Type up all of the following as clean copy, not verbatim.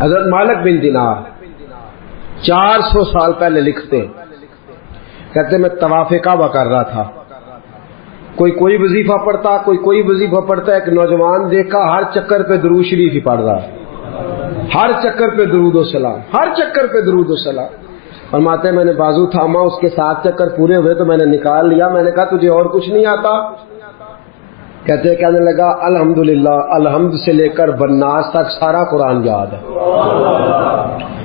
حضرت مالک بن دینار 400 سال پہلے لکھتے ہیں، کہتے میں طواف کعبہ کر رہا تھا، کوئی وظیفہ پڑھتا، کوئی وظیفہ پڑھتا، ایک نوجوان دیکھا ہر چکر پہ درود شریف ہی پڑھ رہا، ہر چکر پہ درود و سلام، ہر چکر پہ درود و سلام۔ فرماتے ہیں میں نے بازو تھاما، اس کے 7 چکر پورے ہوئے تو میں نے نکال لیا، میں نے کہا تجھے اور کچھ نہیں آتا؟ کہتے ہیں کہنے لگا الحمدللہ، الحمد سے لے کر بناس تک سارا قرآن یاد ہے،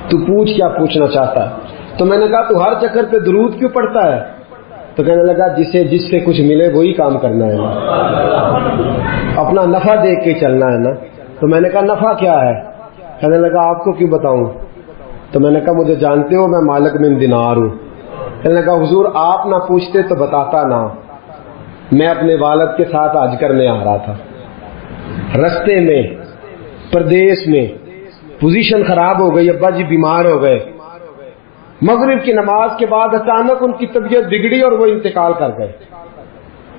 تو پوچھ کیا پوچھنا چاہتا ہے؟ تو میں نے کہا تو ہر چکر پہ درود کیوں پڑھتا ہے؟ تو کہنے لگا جس سے کچھ ملے وہی کام کرنا ہے نا، اپنا نفع دیکھ کے چلنا ہے نا۔ تو میں نے کہا نفع کیا ہے؟ کہنے لگا آپ کو کیوں بتاؤں؟ تو میں نے کہا مجھے جانتے ہو میں مالک بن دینار ہوں۔ کہنے لگا حضور آپ نہ پوچھتے تو بتاتا نا، میں اپنے والد کے ساتھ حج کرنے آ رہا تھا، رستے میں پردیس میں پوزیشن خراب ہو گئی، ابا جی بیمار ہو گئے، مغرب کی نماز کے بعد اچانک ان کی طبیعت بگڑی اور وہ انتقال کر گئے،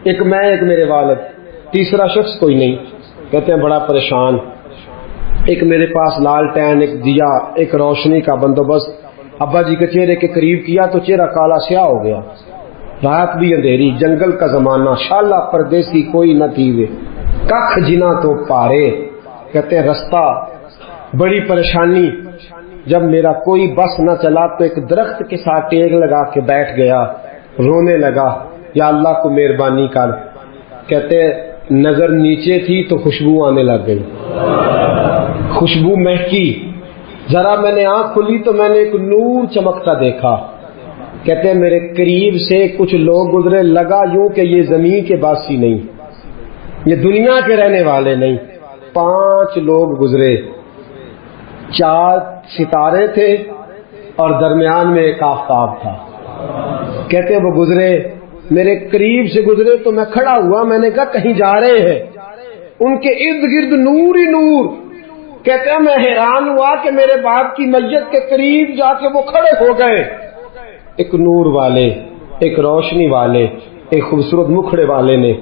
ایک میں ایک میرے والد، تیسرا شخص کوئی نہیں۔ کہتے ہیں بڑا پریشان، ایک میرے پاس لالٹین، ایک دیا، ایک روشنی کا بندوبست ابا جی کے چہرے کے قریب کیا تو چہرہ کالا سیاہ ہو گیا، رات بھی اندھیری، جنگل کا زمانہ، شالہ پردیسی کوئی نہ تھی وے کخ جنا تو پارے۔ کہتے ہیں رستہ بڑی پریشانی، جب میرا کوئی بس نہ چلا تو ایک درخت کے ساتھ ٹیک لگا کے بیٹھ گیا، رونے لگا یا اللہ کو مہربانی کر۔ کہتے ہیں نظر نیچے تھی تو خوشبو آنے لگ گئی، خوشبو مہکی، ذرا میں نے آنکھ کھلی تو میں نے ایک نور چمکتا دیکھا۔ کہتے ہیں میرے قریب سے کچھ لوگ گزرے، لگا یوں کہ یہ زمین کے باسی نہیں، یہ دنیا کے رہنے والے نہیں۔ 5 لوگ گزرے، 4 ستارے تھے اور درمیان میں ایک آفتاب تھا۔ کہتے ہیں وہ گزرے، میرے قریب سے گزرے تو میں کھڑا ہوا، میں نے کہا کہیں جا رہے ہیں، ان کے ارد گرد نور ہی نور۔ کہتے ہیں میں حیران ہوا کہ میرے باپ کی میت کے قریب جا کے وہ کھڑے ہو گئے، ایک نور والے، ایک روشنی والے، ایک خوبصورت مکھڑے والے نے،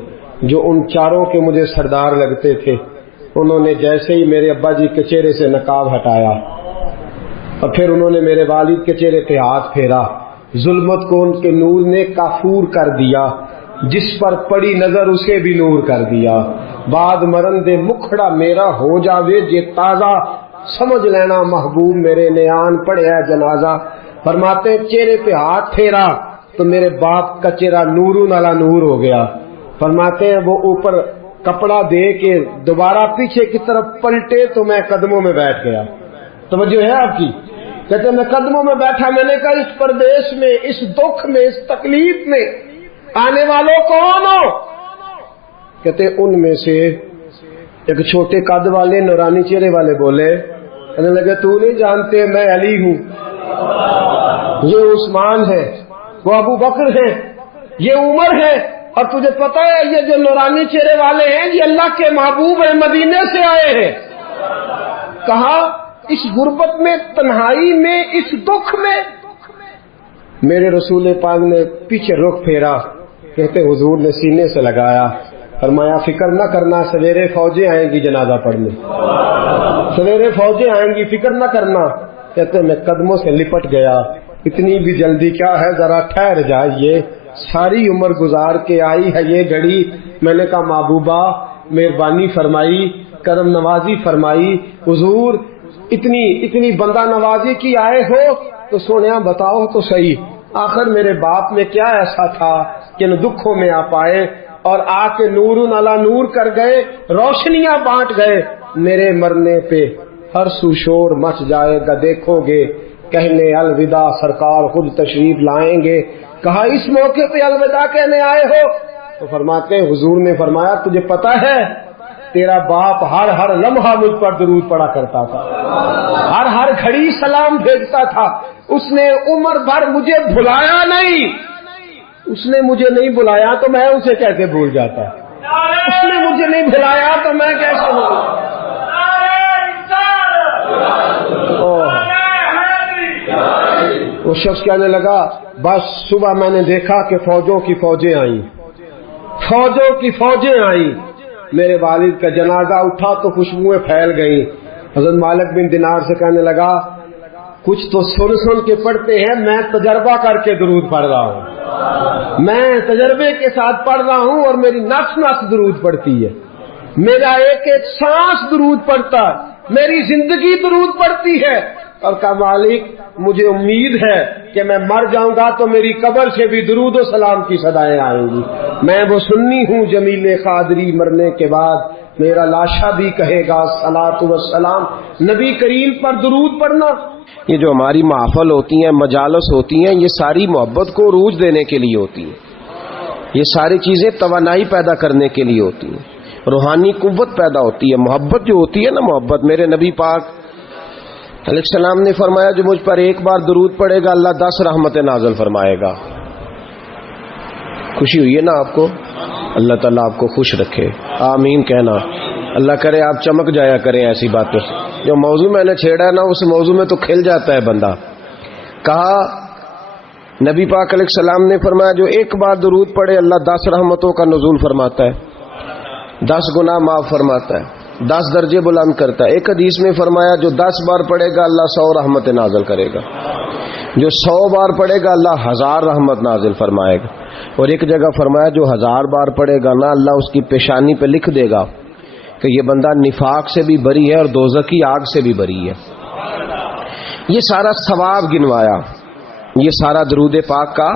جو ان 4 کے مجھے سردار لگتے تھے، انہوں نے جیسے ہی میرے ابا جی کے چہرے سے نقاب ہٹایا اور پھر انہوں نے میرے والد کے چہرے پہ ہاتھ پھیرا، ظلمت کو ان کے نور نے کافور کر دیا، جس پر پڑی نظر اسے بھی نور کر دیا۔ بعد مرندے مکھڑا میرا ہو جاوے جے تازہ، سمجھ لینا محبوب میرے نیان پڑھیا جنازہ۔ فرماتے ہیں چہرے پہ ہاتھ پھیرا تو میرے باپ کا چہرہ نورون علی نور ہو گیا۔ فرماتے ہیں وہ اوپر کپڑا دے کے دوبارہ پیچھے کی طرف پلٹے تو میں قدموں میں بیٹھ گیا۔ توجہ ہے آپ کی؟ کہتے ہیں میں قدموں میں بیٹھا، میں نے کہا اس پردیش میں، اس دکھ میں، اس تکلیف میں آنے والوں کون ہو؟ کہتے ہیں ان میں سے ایک چھوٹے قد والے نورانی چہرے والے بولے، کہنے لگے تو نہیں جانتے میں علی ہوں، یہ عثمان ہے، وہ ابو بکر ہے، یہ عمر ہے، اور تجھے پتا ہے یہ جو نورانی چہرے والے ہیں یہ اللہ کے محبوب ہیں، مدینے سے آئے ہیں۔ کہا اس غربت میں، تنہائی میں، اس دکھ میں میرے رسول پاک نے پیچھے رخ پھیرا، کہتے حضور نے سینے سے لگایا، فرمایا فکر نہ کرنا، سویرے فوجیں آئیں گی جنازہ پڑھنے، سویرے فوجیں آئیں گی، فکر نہ کرنا۔ کہتے میں قدموں سے لپٹ گیا، اتنی بھی جلدی کیا ہے، ذرا ٹھہر جائیے، ساری عمر گزار کے آئی ہے یہ گھڑی۔ میں نے کہا محبوبہ مہربانی فرمائی، کرم نوازی فرمائی، حضور اتنی بندہ نوازی کی آئے ہو تو سونیا بتاؤ تو صحیح، آخر میرے باپ میں کیا ایسا تھا کہ ان دکھوں میں آپ آئے اور آ کے نور علی نور کر گئے، روشنیاں بانٹ گئے۔ میرے مرنے پہ ہر سو شور مچ جائے گا، دیکھو گے کہنے الوداع سرکار خود تشریف لائیں گے۔ کہا اس موقع پہ الوداع کہنے آئے ہو؟ تو فرماتے ہیں حضور نے فرمایا تجھے پتا ہے تیرا باپ ہر لمحہ مجھ پر درود پڑا کرتا تھا، ہر گھڑی سلام بھیجتا تھا، اس نے عمر بھر مجھے بھلایا نہیں، اس نے مجھے نہیں بلایا تو میں اسے کیسے بھول جاتا، اس نے مجھے نہیں بھلایا تو میں کیسے بھول۔ وہ شخص کہنے لگا بس صبح میں نے دیکھا کہ فوجوں کی فوجیں آئیں، فوجوں کی فوجیں آئیں، میرے والد کا جنازہ اٹھا تو خوشبوئیں پھیل گئیں، حضرت مالک بن دینار سے کہنے لگا کچھ تو سن کے پڑھتے ہیں، میں تجربہ کر کے درود پڑھ رہا ہوں، میں تجربے کے ساتھ پڑھ رہا ہوں اور میری نفس نفس درود پڑھتی ہے، میرا ایک ایک سانس درود پڑھتا ہے، میری زندگی درود پڑھتی ہے۔ اور کہا مالک مجھے امید ہے کہ میں مر جاؤں گا تو میری قبر سے بھی درود و سلام کی صدائیں آئیں گی، میں وہ سنی ہوں جمیل قادری مرنے کے بعد میرا لاشا بھی کہے گا صلاۃ و سلام۔ نبی کریم پر درود پڑھنا، یہ جو ہماری محفل ہوتی ہیں، مجالس ہوتی ہیں، یہ ساری محبت کو عروج دینے کے لیے ہوتی ہیں، یہ ساری چیزیں توانائی پیدا کرنے کے لیے ہوتی ہیں، روحانی قوت پیدا ہوتی ہے۔ محبت جو ہوتی ہے نا، محبت، میرے نبی پاک علیہ السلام نے فرمایا جو مجھ پر ایک بار درود پڑے گا اللہ 10 رحمتیں نازل فرمائے گا۔ خوشی ہوئی ہے نا آپ کو؟ اللہ تعالیٰ آپ کو خوش رکھے، آمین کہنا۔ اللہ کرے آپ چمک جایا کریں ایسی باتیں، جو موضوع میں نے چھیڑا ہے نا اس موضوع میں تو کھل جاتا ہے بندہ۔ کہا نبی پاک علیہ السلام نے فرمایا جو ایک بار درود پڑے اللہ 10 رحمتوں کا نزول فرماتا ہے، 10 گناہ معاف فرماتا ہے، 10 درجے بلند کرتا ہے۔ ایک حدیث میں فرمایا جو 10 بار پڑھے گا اللہ 100 رحمت نازل کرے گا، جو 100 بار پڑھے گا اللہ 1000 رحمت نازل فرمائے گا، اور ایک جگہ فرمایا جو 1000 بار پڑھے گا نا اللہ اس کی پیشانی پہ لکھ دے گا کہ یہ بندہ نفاق سے بھی بری ہے اور دوزخ کی آگ سے بھی بری ہے۔ یہ سارا ثواب گنوایا، یہ سارا درود پاک کا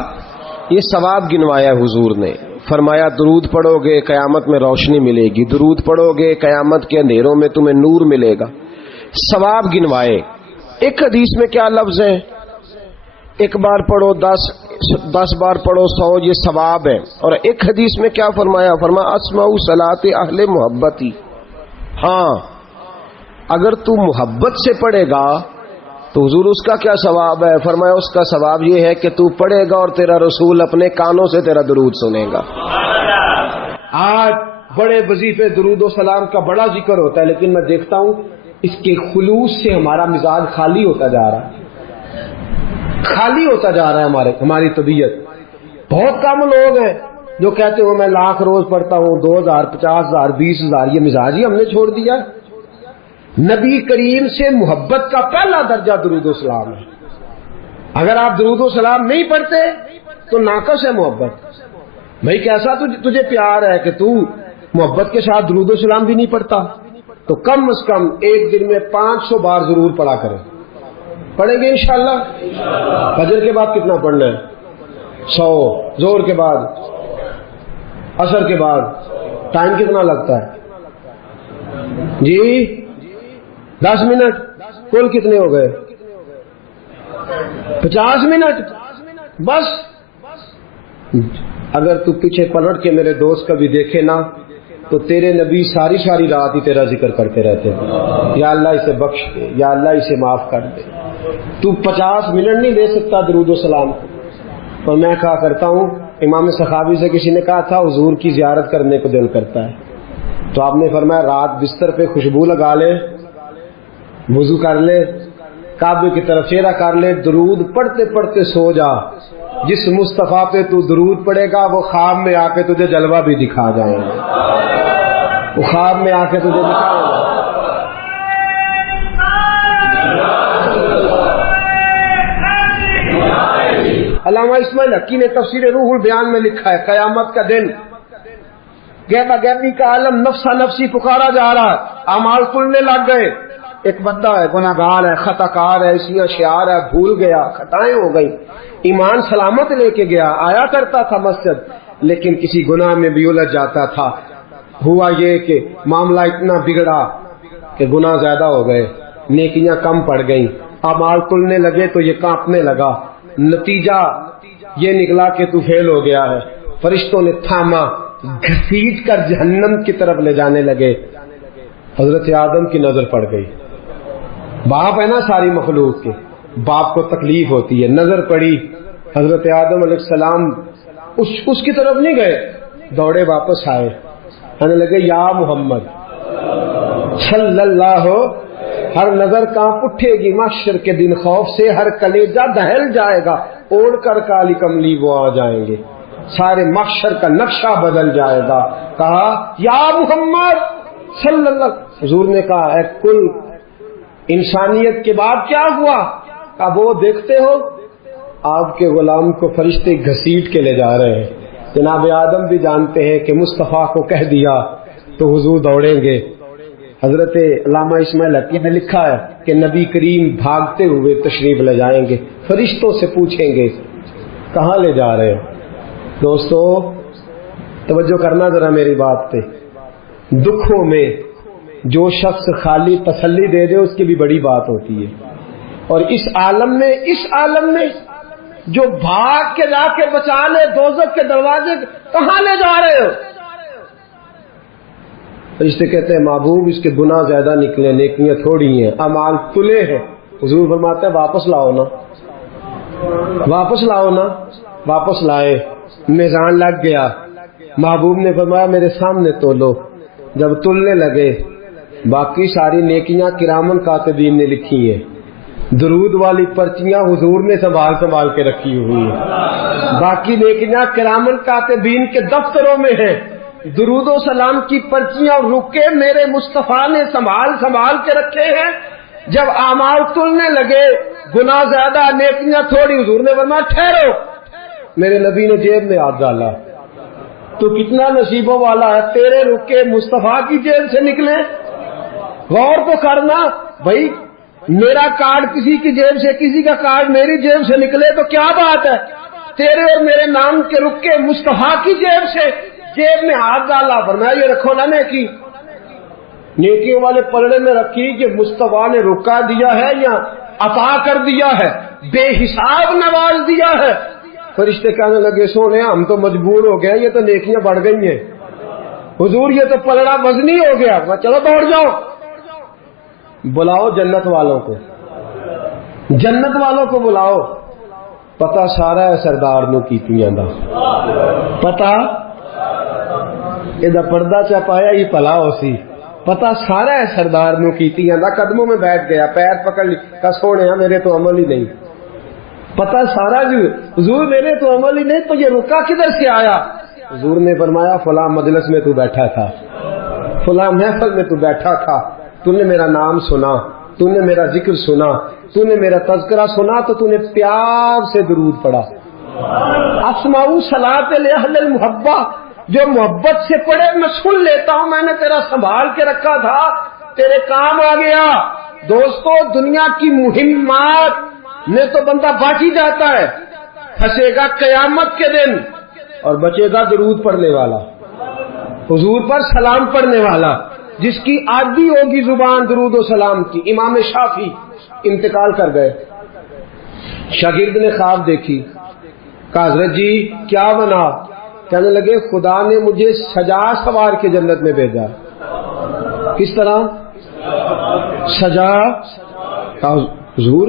یہ ثواب گنوایا حضور نے۔ فرمایا درود پڑھو گے قیامت میں روشنی ملے گی، درود پڑھو گے قیامت کے اندھیروں میں تمہیں نور ملے گا، ثواب گنوائے۔ ایک حدیث میں کیا لفظ ہے؟ ایک بار پڑھو 10 بار پڑھو 100، یہ ثواب ہے۔ اور ایک حدیث میں کیا فرمایا؟ فرمایا اسمع صلاۃ اہل محبتی، ہاں اگر تو محبت سے پڑھے گا تو حضور اس کا کیا ثواب ہے؟ فرمایا اس کا ثواب یہ ہے کہ تو پڑھے گا اور تیرا رسول اپنے کانوں سے تیرا درود سنے گا۔ آج بڑے وظیفے درود و سلام کا بڑا ذکر ہوتا ہے، لیکن میں دیکھتا ہوں اس کے خلوص سے ہمارا مزاج خالی ہوتا جا رہا ہے، خالی ہوتا جا رہا ہے ہماری طبیعت۔ بہت کم لوگ ہیں جو کہتے ہو میں 1,00,000 روز پڑھتا ہوں، 2,000 50,000 20,000، یہ مزاج ہی ہم نے چھوڑ دیا ہے۔ نبی کریم سے محبت کا پہلا درجہ درود و سلام ہے۔ اگر آپ درود و سلام نہیں پڑھتے تو ناقص ہے محبت۔ بھائی کیسا تجھے پیار ہے کہ تو محبت کے ساتھ درود و سلام بھی نہیں پڑھتا؟ تو کم از کم ایک دن میں 500 بار ضرور پڑھا کریں۔ پڑھیں گے انشاءاللہ؟ فجر کے بعد کتنا پڑھنا ہے؟ 100، زور کے بعد، عصر کے بعد، ٹائم کتنا لگتا ہے جی؟ 10 منٹ، کل کتنے ہو گئے؟ 50 منٹ بس۔ اگر تو پیچھے پلٹ کے میرے دوست کا بھی دیکھے نا تو تیرے نبی ساری رات ہی تیرا ذکر کرتے رہتے ہیں، یا اللہ اسے بخش دے، یا اللہ اسے معاف کر دے۔ تو 50 منٹ نہیں دے سکتا درود و سلام کو۔ اور میں کہا کرتا ہوں، امام سخاوی سے کسی نے کہا تھا حضور کی زیارت کرنے کو دل کرتا ہے، تو آپ نے فرمایا رات بستر پہ خوشبو لگا لے، وضو کر لے، کعبے کی طرف چہرہ کر لے، درود پڑھتے پڑھتے سو جا۔ جس مصطفیٰ پہ تو درود پڑے گا وہ خواب میں آ کے تجھے جلوہ بھی دکھا جائیں گے، وہ خواب میں آ کے تجھے دکھائیں گے۔ علامہ اسماعیل حقی نے تفسیر روح البیان میں لکھا ہے قیامت کا دن گہبا گہبی کا عالم نفسا نفسی پکارا جا رہا ہے، اعمال کھلنے لگ گئے۔ ایک بندہ ہے گناہ گار ہے، خطا کار ہے، اسی اشعار ہے، بھول گیا، خطائیں ہو گئی، ایمان سلامت لے کے گیا، آیا کرتا تھا مسجد، لیکن کسی گناہ میں بھی الجھ جاتا تھا۔ ہوا یہ کہ معاملہ اتنا بگڑا کہ گناہ زیادہ ہو گئے، نیکیاں کم پڑ گئیں، اعمال کھلنے لگے تو یہ کانپنے لگا، نتیجہ یہ نکلا کہ تو فیل ہو گیا ہے۔ فرشتوں نے تھاما، گھسیٹ کر جہنم کی طرف لے جانے لگے۔ حضرت آدم کی نظر پڑ گئی، باپ ہے نا ساری مخلوق کے، باپ کو تکلیف ہوتی ہے، نظر پڑی، حضرت آدم علیہ السلام اس کی طرف نہیں گئے، دوڑے واپس آئے، کہنے لگے یا محمد صلی اللہ، ہر نظر کانپ اٹھے گی محشر کے دن خوف سے، ہر کلیجہ دہل جائے گا، اوڑھ کر کالی کملی وہ آ جائیں گے، سارے محشر کا نقشہ بدل جائے گا۔ کہا یا محمد صلی اللہ، حضور نے کہا اے کل انسانیت کے بعد کیا ہوا؟ اب وہ دیکھتے ہو آپ کے غلام کو فرشتے گھسیٹ کے لے جا رہے ہیں. جناب آدم بھی جانتے ہیں کہ مصطفیٰ کو کہہ دیا تو حضور دوڑیں گے. حضرت علامہ اسماعیل حقی نے لکھا ہے کہ نبی کریم بھاگتے ہوئے تشریف لے جائیں گے. فرشتوں سے پوچھیں گے کہاں لے جا رہے ہیں؟ دوستو توجہ کرنا ذرا میری بات پہ. دکھوں میں جو شخص خالی تسلی دے دے اس کی بھی بڑی بات ہوتی ہے. اور اس عالم میں جو بھاگ کے جا کے بچا لے دوزخ کے دروازے، کہاں لے جا رہے ہو؟ فرشتے کہتے ہیں محبوب اس کے گناہ زیادہ نکلے، نیکیاں تھوڑی ہیں، اعمال تلے ہیں. حضور فرماتے ہیں واپس لاؤ نا، واپس لاؤ نا. واپس لائے، میزان لگ گیا. محبوب نے فرمایا میرے سامنے تولو. جب تلنے لگے باقی ساری نیکیاں کرامن کاتبین نے لکھی ہیں. درود والی پرچیاں حضور نے سنبھال کے رکھی ہوئی ہیں. باقی نیکیاں کرامن کاتبین کے دفتروں میں ہیں. درود و سلام کی پرچیاں اور رکے میرے مصطفیٰ نے سنبھال کے رکھے ہیں. جب اعمال تلنے لگے گناہ زیادہ نیکیاں تھوڑی، حضور نے فرمایا ٹھہرو. میرے نبی نے جیب میں ہاتھ ڈالا. تو کتنا نصیبوں والا ہے، تیرے رکے مصطفیٰ کی جیب سے نکلے. غور تو کرنا بھائی، میرا کارڈ کسی کی جیب سے، کسی کا کارڈ میری جیب سے نکلے تو کیا بات ہے. تیرے اور میرے نام کے رکے مصطفیٰ کی جیب سے جیب میں ہاتھ ڈالا. فرمایا یہ رکھو نا نیکی، نیکیوں والے پلڑے میں رکھی کہ مصطفیٰ نے رکا دیا ہے یا عطا کر دیا ہے، بے حساب نواز دیا ہے. فرشتے کہنے لگے سونے ہم تو مجبور ہو گئے، یہ تو نیکیاں بڑھ گئی ہیں. حضور یہ تو پلڑا وزنی ہو گیا. چلو دوڑ جاؤ، بلاؤ جنت والوں کو، جنت والوں کو بلاؤ. پتہ سارا ہے سردار نو کیتیاں دا، پتہ یہ پردہ چپایا ہی پلا ہو سی. پتہ سارا ہے سردار نو کیتیاں دا. قدموں میں بیٹھ گیا، پیر پکڑ لی، کہ سونے میرے تو عمل ہی نہیں. پتہ سارا جی حضور میرے تو عمل ہی نہیں، تو یہ رکا کدھر سے آیا؟ حضور نے فرمایا فلاں مجلس میں تو بیٹھا تھا، فلاں محفل میں تو بیٹھا تھا، تو نے میرا نام سنا، تو نے میرا ذکر سنا، تو نے میرا تذکرہ سنا تو نے پیار سے درود پڑھا. اسمعوا صلاۃ لاہل المحبہ، جو محبت سے پڑھے میں سن لیتا ہوں. میں نے تیرا سنبھال کے رکھا تھا، تیرے کام آ گیا. دوستو دنیا کی مہمات میں تو بندہ بچ ہی جاتا ہے، پھنسے گا قیامت کے دن اور بچے گا درود پڑھنے والا، حضور پر سلام پڑھنے والا، جس کی عادی ہوگی زبان درود و سلام کی. امام شافعی انتقال کر گئے. شاگرد نے خواب دیکھی، کہا حضرت جی کیا بنا؟ کہنے لگے خدا نے مجھے سجا سوار کے جنت میں بھیجا. کس طرح سجا؟ کہا حضور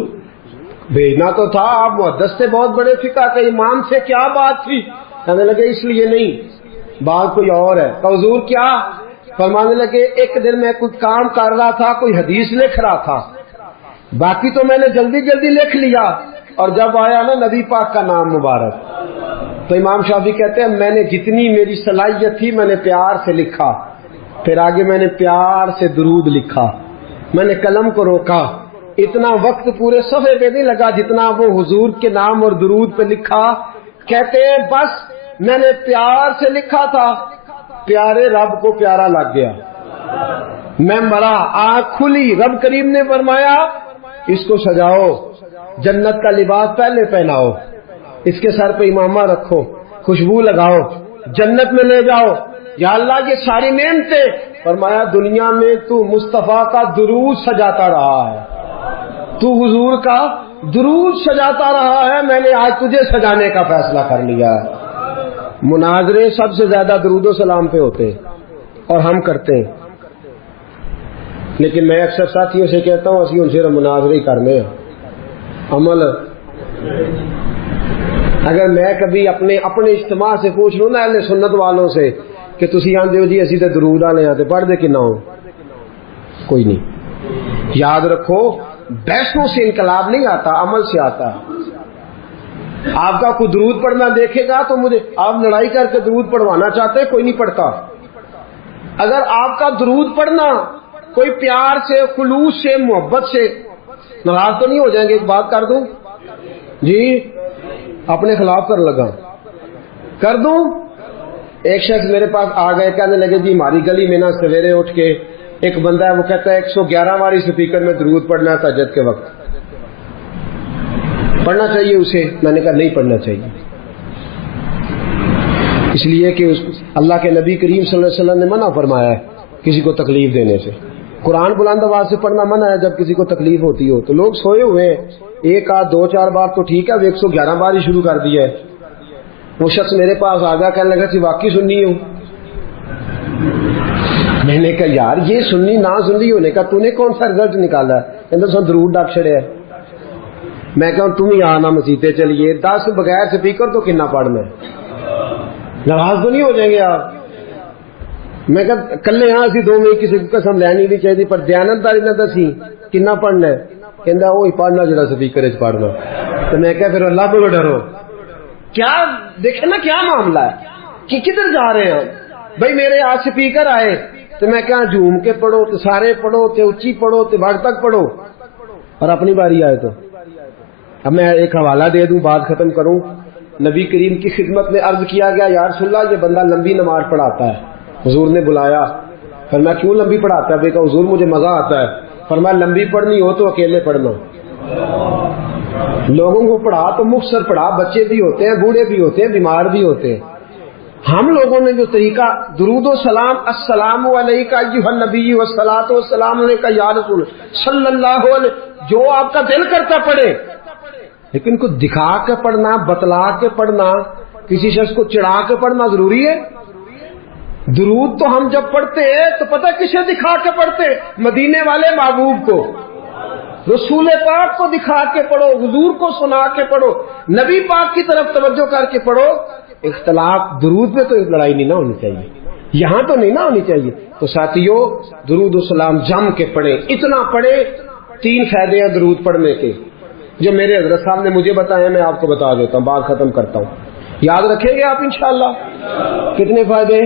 بھیجنا تو تھا، آپ محدث سے بہت بڑے فقہ کے امام سے، کیا بات تھی؟ کہنے لگے اس لیے نہیں، بات کوئی اور ہے. کہا حضور کیا؟ فرمانے لگے ایک دن میں کوئی کام کر رہا تھا، کوئی حدیث لکھ رہا تھا، باقی تو میں نے جلدی جلدی لکھ لیا، اور جب آیا نا نبی پاک کا نام مبارک تو امام شافعی کہتے ہیں میں نے جتنی میری صلاحیت تھی میں نے پیار سے لکھا، پھر آگے میں نے پیار سے درود لکھا. میں نے قلم کو روکا، اتنا وقت پورے صفحے پہ نہیں لگا جتنا وہ حضور کے نام اور درود پہ لکھا. کہتے ہیں بس میں نے پیار سے لکھا تھا، پیارے رب کو پیارا لگ گیا. میں مرا، آنکھ کھلی، رب کریم نے فرمایا اس کو سجاؤ، جنت کا لباس پہلے پہناؤ، اس کے سر پہ امامہ رکھو، خوشبو لگاؤ، جنت میں لے جاؤ. یا اللہ یہ ساری نعمتیں. فرمایا دنیا میں تو مصطفیٰ کا درود سجاتا رہا ہے، تو حضور کا درود سجاتا رہا ہے، میں نے آج تجھے سجانے کا فیصلہ کر لیا ہے. مناظرے سب سے زیادہ درود و سلام پہ ہوتے ہیں اور ہم کرتے ہیں، لیکن میں اکثر ساتھیوں سے کہتا ہوں اسی ان سے مناظرے ہی کرنے ہیں، عمل. اگر میں کبھی اپنے اجتماع سے پوچھ لوں نا اہل سنت والوں سے کہ تسی آندے ہو جی اسی تے درود والے آتے پڑھ دے کنا ہو، کوئی نہیں. یاد رکھو بحثوں سے انقلاب نہیں آتا، عمل سے آتا ہے. آپ کا کوئی درود پڑھنا دیکھے گا تو مجھے آپ لڑائی کر کے درود پڑھوانا چاہتے ہیں، کوئی نہیں پڑھتا. اگر آپ کا درود پڑھنا کوئی پیار سے، خلوص سے، محبت سے، ناراض تو نہیں ہو جائیں گے؟ ایک بات کر دوں جی، اپنے خلاف کر لگا کر دوں. ایک شخص میرے پاس آ گئے، کہنے لگے جی ہماری گلی میں نا سویرے اٹھ کے ایک بندہ ہے، وہ کہتا ہے 111 بار اسپیکر میں درود پڑھنا ہے تہجد کے وقت، پڑھنا چاہیے اسے؟ میں نے کہا نہیں پڑھنا چاہیے، اس لیے کہ اللہ کے نبی کریم صلی اللہ علیہ وسلم نے منع فرمایا ہے کسی کو تکلیف دینے سے. قرآن بلند آواز سے پڑھنا منع ہے جب کسی کو تکلیف ہوتی ہو. تو لوگ سوئے ہوئے ہیں، ایک آدھ 2-4 بار تو ٹھیک ہے، اب 111 بار ہی شروع کر دیا ہے. وہ شخص میرے پاس آ گیا، کہنے لگا واقعی سنی ہوں. میں نے کہا یار یہ سنی نہ سنی ہونے کا تو نے کون سا رزلٹ نکالا ہے؟ کہتے سن درود ڈاک چھڑے ہے. میں کہا تم ہی آنا مسیطے چلیے، 10 بغیر سپیکر تو کنا پڑھنا ہے؟ ناراض تو نہیں ہو جائیں گے آپ؟ میں کہا کلے ہاں اسی دو میں کسی کو قسم لینی نہیں چاہیے، پر دیانتداری نہ دسی کنا پڑھنا ہے. کہندا وہی پڑھنا جڑا سپیکر وچ پڑھنا. تو میں کہا پھر اللہ کو ڈرو. کیا دیکھیں نا کیا معاملہ ہے کہ کدھر جا رہے ہیں بھائی. میرے آج سپیکر آئے تو میں کہا جھوم کے پڑھو، تو سارے پڑھو، تو اچھی پڑھو، تو بھاگ تک پڑھو، اور اپنی باری آئے تو. اب میں ایک حوالہ دے دوں، بات ختم کروں. نبی کریم کی خدمت میں عرض کیا گیا یا رسول اللہ یہ بندہ لمبی نماز پڑھاتا ہے. حضور نے بلایا، فرمایا کیوں لمبی پڑھاتا ہے؟ بے کہا حضور مجھے مزہ آتا ہے. فرمایا لمبی پڑھنی ہو تو اکیلے پڑھنا، لوگوں کو پڑھا تو مختصر پڑھا، بچے بھی ہوتے ہیں، بوڑھے بھی ہوتے ہیں، بیمار بھی ہوتے ہیں. ہم لوگوں نے جو طریقہ درود و سلام السلام علیکہ ایھا النبی والصلاۃ والسلام علیکہ یا رسول صلی اللہ علیہ، جو آپ کا دل کرتا پڑھے، لیکن کو دکھا کے پڑھنا، بتلا کے پڑھنا، کسی شخص کو چڑھا کے پڑھنا ضروری ہے؟ درود تو ہم جب پڑھتے ہیں تو پتہ کسے دکھا کے پڑھتے؟ مدینے والے محبوب کو، رسول پاک کو دکھا کے پڑھو، حضور کو سنا کے پڑھو، نبی پاک کی طرف توجہ کر کے پڑھو. اختلاف درود پہ تو لڑائی نہیں نہ ہونی چاہیے، یہاں تو نہیں نہ ہونی چاہیے. تو ساتھیو درود و سلام جم کے پڑھیں، اتنا پڑھیں. 3 فائدے ہیں درود پڑھنے کے جو میرے حضرت صاحب نے مجھے بتائے، میں آپ کو بتا دیتا ہوں، بات ختم کرتا ہوں. یاد رکھیں گے آپ انشاءاللہ؟ کتنے فائدے؟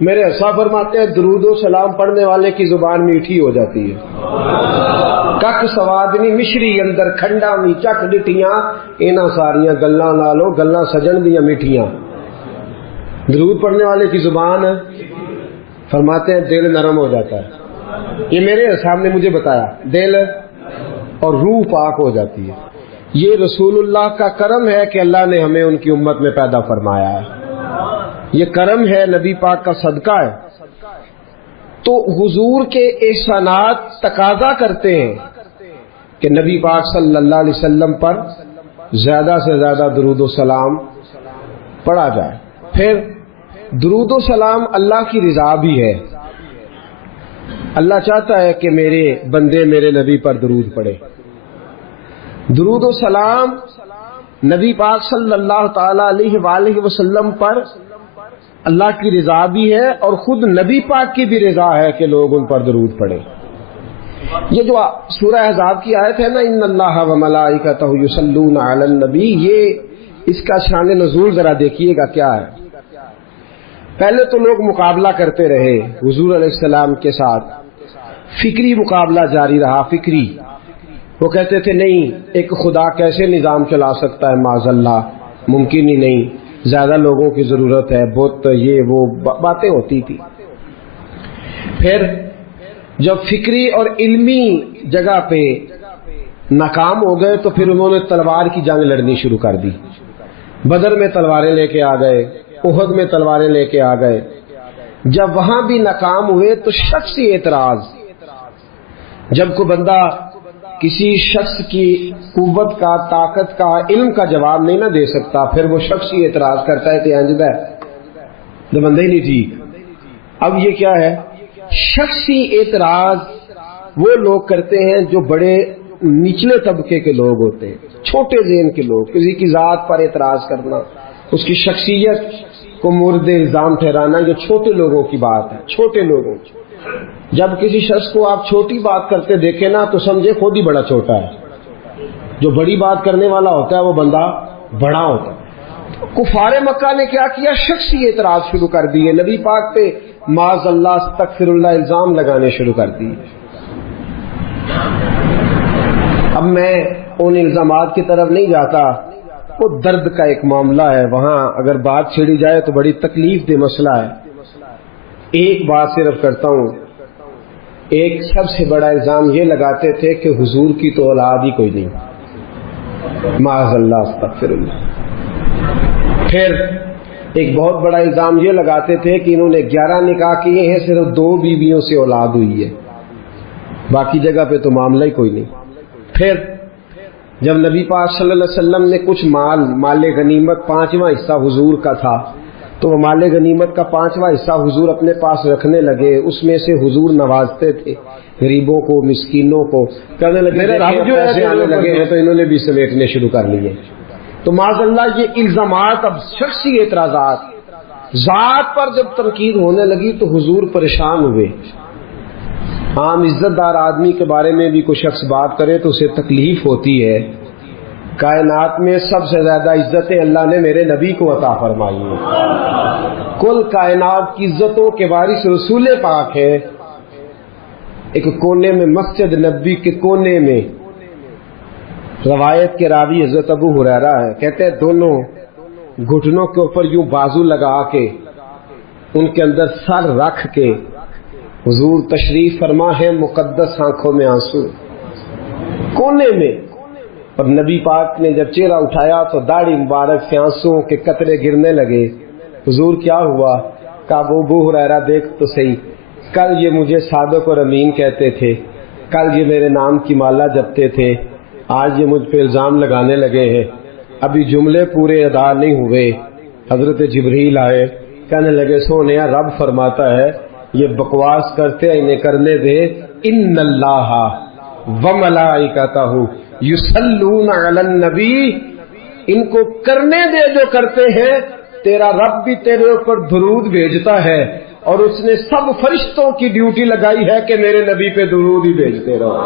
میرے صاحب فرماتے ہیں درود و سلام پڑھنے والے کی زبان میٹھی ہو جاتی ہے. کک سوادنی مشری اندر کھنڈا می چک ڈٹیاں، اینا ساریاں گلاں نالو گلاں سجن دیاں میٹھیاں. درود پڑھنے والے کی زبان فرماتے ہیں دل نرم ہو جاتا ہے. یہ میرے صاحب نے مجھے بتایا، دل اور روح پاک ہو جاتی ہے. یہ رسول اللہ کا کرم ہے کہ اللہ نے ہمیں ان کی امت میں پیدا فرمایا ہے. یہ کرم ہے، نبی پاک کا صدقہ ہے. تو حضور کے احسانات تقاضا کرتے ہیں کہ نبی پاک صلی اللہ علیہ وسلم پر زیادہ سے زیادہ درود و سلام پڑھا جائے. پھر درود و سلام اللہ کی رضا بھی ہے. اللہ چاہتا ہے کہ میرے بندے میرے نبی پر درود پڑھے. درود و سلام نبی پاک صلی اللہ تعالی علیہ وآلہ وسلم پر اللہ کی رضا بھی ہے، اور خود نبی پاک کی بھی رضا ہے کہ لوگ ان پر درود پڑھیں. یہ جو سورہ احزاب کی آیت ہے نا، ان اللہ و ملائکتہ یصلون علی النبی، یہ اس کا شان نزول ذرا دیکھیے گا کیا ہے. پہلے تو لوگ مقابلہ کرتے رہے حضور علیہ السلام کے ساتھ، فکری مقابلہ جاری رہا. فکری وہ کہتے تھے نہیں ایک خدا کیسے نظام چلا سکتا ہے، معاذ اللہ ممکن ہی نہیں، زیادہ لوگوں کی ضرورت ہے، بت یہ وہ باتیں ہوتی تھی. پھر جب فکری اور علمی جگہ پہ ناکام ہو گئے تو پھر انہوں نے تلوار کی جنگ لڑنی شروع کر دی. بدر میں تلواریں لے کے آ گئے، احد میں تلواریں لے کے آ گئے. جب وہاں بھی ناکام ہوئے تو شخصی اعتراض، جب کوئی بندہ کسی شخص کی قوت کا، طاقت کا، علم کا جواب نہیں نہ دے سکتا، پھر وہ شخصی اعتراض کرتا ہے کہ انجدہ ہے تو بندہ ہی نہیں ٹھیک. اب یہ کیا ہے؟ شخصی اعتراض وہ لوگ کرتے ہیں جو بڑے نچلے طبقے کے لوگ ہوتے ہیں، چھوٹے ذہن کے لوگ. کسی کی ذات پر اعتراض کرنا، اس کی شخصیت کو مورد الزام ٹھہرانا، یہ چھوٹے لوگوں کی بات ہے، چھوٹے لوگوں کی. جب کسی شخص کو آپ چھوٹی بات کرتے دیکھیں نا تو سمجھے خود ہی بڑا چھوٹا ہے. جو بڑی بات کرنے والا ہوتا ہے وہ بندہ بڑا ہوتا ہے. کفار مکہ نے کیا کیا؟ شخصی اعتراض شروع کر دیے. نبی پاک پہ معاذ اللہ استغفر اللہ الزام لگانے شروع کر دیے۔ اب میں ان الزامات کی طرف نہیں جاتا، وہ درد کا ایک معاملہ ہے، وہاں اگر بات چھڑی جائے تو بڑی تکلیف دہ مسئلہ ہے۔ ایک بات صرف کرتا ہوں، ایک سب سے بڑا الزام یہ لگاتے تھے کہ حضور کی تو اولاد ہی کوئی نہیں، معاذ اللہ استغفر اللہ۔ پھر ایک بہت بڑا الزام یہ لگاتے تھے کہ انہوں نے 11 نکاح کیے ہیں، صرف 2 بیویوں سے اولاد ہوئی ہے، باقی جگہ پہ تو معاملہ ہی کوئی نہیں۔ پھر جب نبی پاک صلی اللہ علیہ وسلم نے کچھ مال غنیمت 5واں حصہ حضور کا تھا، تو وہ مال غنیمت کا 5واں حصہ حضور اپنے پاس رکھنے لگے، اس میں سے حضور نوازتے تھے غریبوں کو، مسکینوں کو، کہنے لگے پیسے آنے لگے ہیں تو انہوں نے بھی سمیٹنے شروع کر لیے۔ تو معاذ اللہ یہ الزامات، اب شخصی اعتراضات، ذات پر جب تنقید ہونے لگی تو حضور پریشان ہوئے۔ عام عزت دار آدمی کے بارے میں بھی کوئی شخص بات کرے تو اسے تکلیف ہوتی ہے۔ کائنات میں سب سے زیادہ عزتیں اللہ نے میرے نبی کو عطا فرمائی ہیں، کل کائنات کی عزتوں کے وارث رسول پاک ہے۔ ایک کونے میں مسجد نبی کے کونے میں روایت کے راوی حضرت ابو ہریرہ ہے، کہتے ہیں دونوں گھٹنوں کے اوپر یوں بازو لگا کے ان کے اندر سر رکھ کے حضور تشریف فرما ہے، مقدس آنکھوں میں آنسو کونے میں، اور نبی پاک نے جب چہرہ اٹھایا تو داڑھی مبارک سے آنسوؤں کے قطرے گرنے لگے۔ حضور کیا ہوا؟ کہا ابو ہریرہ دیکھ تو صحیح، کل یہ مجھے صادق اور امین کہتے تھے، کل یہ میرے نام کی مالا جپتے تھے، آج یہ مجھ پہ الزام لگانے لگے ہیں، ابھی جملے پورے ادا نہیں ہوئے۔ حضرت جبریل آئے، کہنے لگے سونیا رب فرماتا ہے یہ بکواس کرتے ہیں، انہیں کرنے دے، ان اللہ وملائکتہ یصلون علی النبی، ان کو کرنے دے جو کرتے ہیں، تیرا رب بھی تیرے اوپر درود بھیجتا ہے، اور اس نے سب فرشتوں کی ڈیوٹی لگائی ہے کہ میرے نبی پہ درود ہی بھیجتے رہو۔